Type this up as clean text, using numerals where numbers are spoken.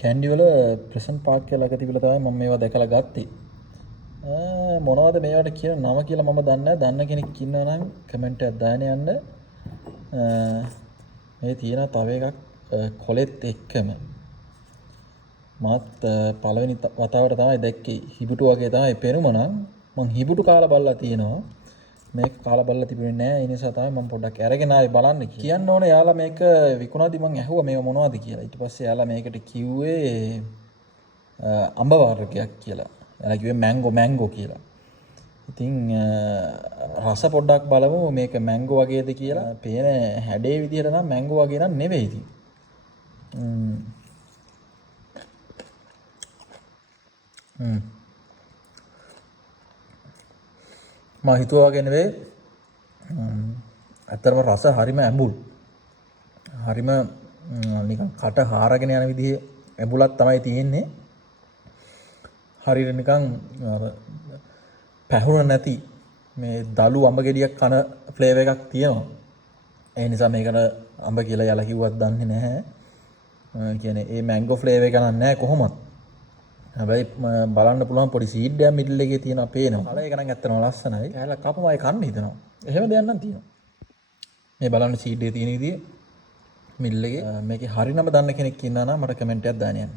කැන්ඩි වල present Park කියලා එක තිබිලා තමයි මම මේවා දැකලා ගත්තේ. මොනවද මේවට කියන නම කියලා මම දන්නේ නැහැ. දන්න කෙනෙක් ඉන්නවා නම් කමෙන්ට් එකක් දාන්න යන්න. මේ තියෙන තව එකක් කොලෙත් එක්කම මාත් පළවෙනි වතාවට තමයි දැක්කේ. හිබුටු වගේ තමයි පෙනුම නම් මං හිබුටු කාලා බලලා තියෙනවා. මේක කාලා බලලා තිබුණේ නැහැ. ඒ නිසා තමයි මම පොඩ්ඩක් අරගෙන ආවේ බලන්න කියලා. කියන්න ඕනේ යාලා මේක විකුණාදී මං ඇහුවා මේව මොනවද කියලා. ඊට පස්සේ යාලා මේකට කිව්වේ අඹ වර්ගයක් කියලා. යාලා කිව්වේ මැංගෝ කියලා. ඉතින් රස පොඩ්ඩක් බලමු මේක මැංගෝ වගේද කියලා. පේන හැඩේ විදිහට නම් මැංගෝ වගේ නම් නෙවෙයි ඉතින්. මම හිතුවා වගේ නෙවෙයි. ඇත්තටම රස හරිම ඇඹුල්. හරිම නිකන් කට හාරගෙන යන විදිහේ ඇඹුලක් තමයි තියෙන්නේ. හරියට නිකන් පැහුණ නැති මේ දලු අඹ ගෙඩියක් කන ෆ්ලේවර් එකක් තියෙනවා. ඒ නිසා මේකට අඹ කියලා යලා කිව්වත් දන්නේ නැහැ. කියන්නේ ඒ මැංගෝ ෆ්ලේවර් එක නෑ කොහොමද. හැබැයි බලන්න පුළුවන් පොඩි සීඩ් එකක් මිඩල් එකේ තියෙනවා පේනවා. කලර් එක නම් ඇත්තටම ලස්සනයි. කෑල්ලක් කපමයි කන්න හිතනවා. එහෙම දෙයක් නම් තියෙනවා. මේ බලන්න සීඩ් එකේ තියෙන විදිය මිඩල් එකේ මේකේ හරියනම දන්න කෙනෙක් ඉන්නා නම් මට කමෙන්ට් එකක් දාන්න යන්න.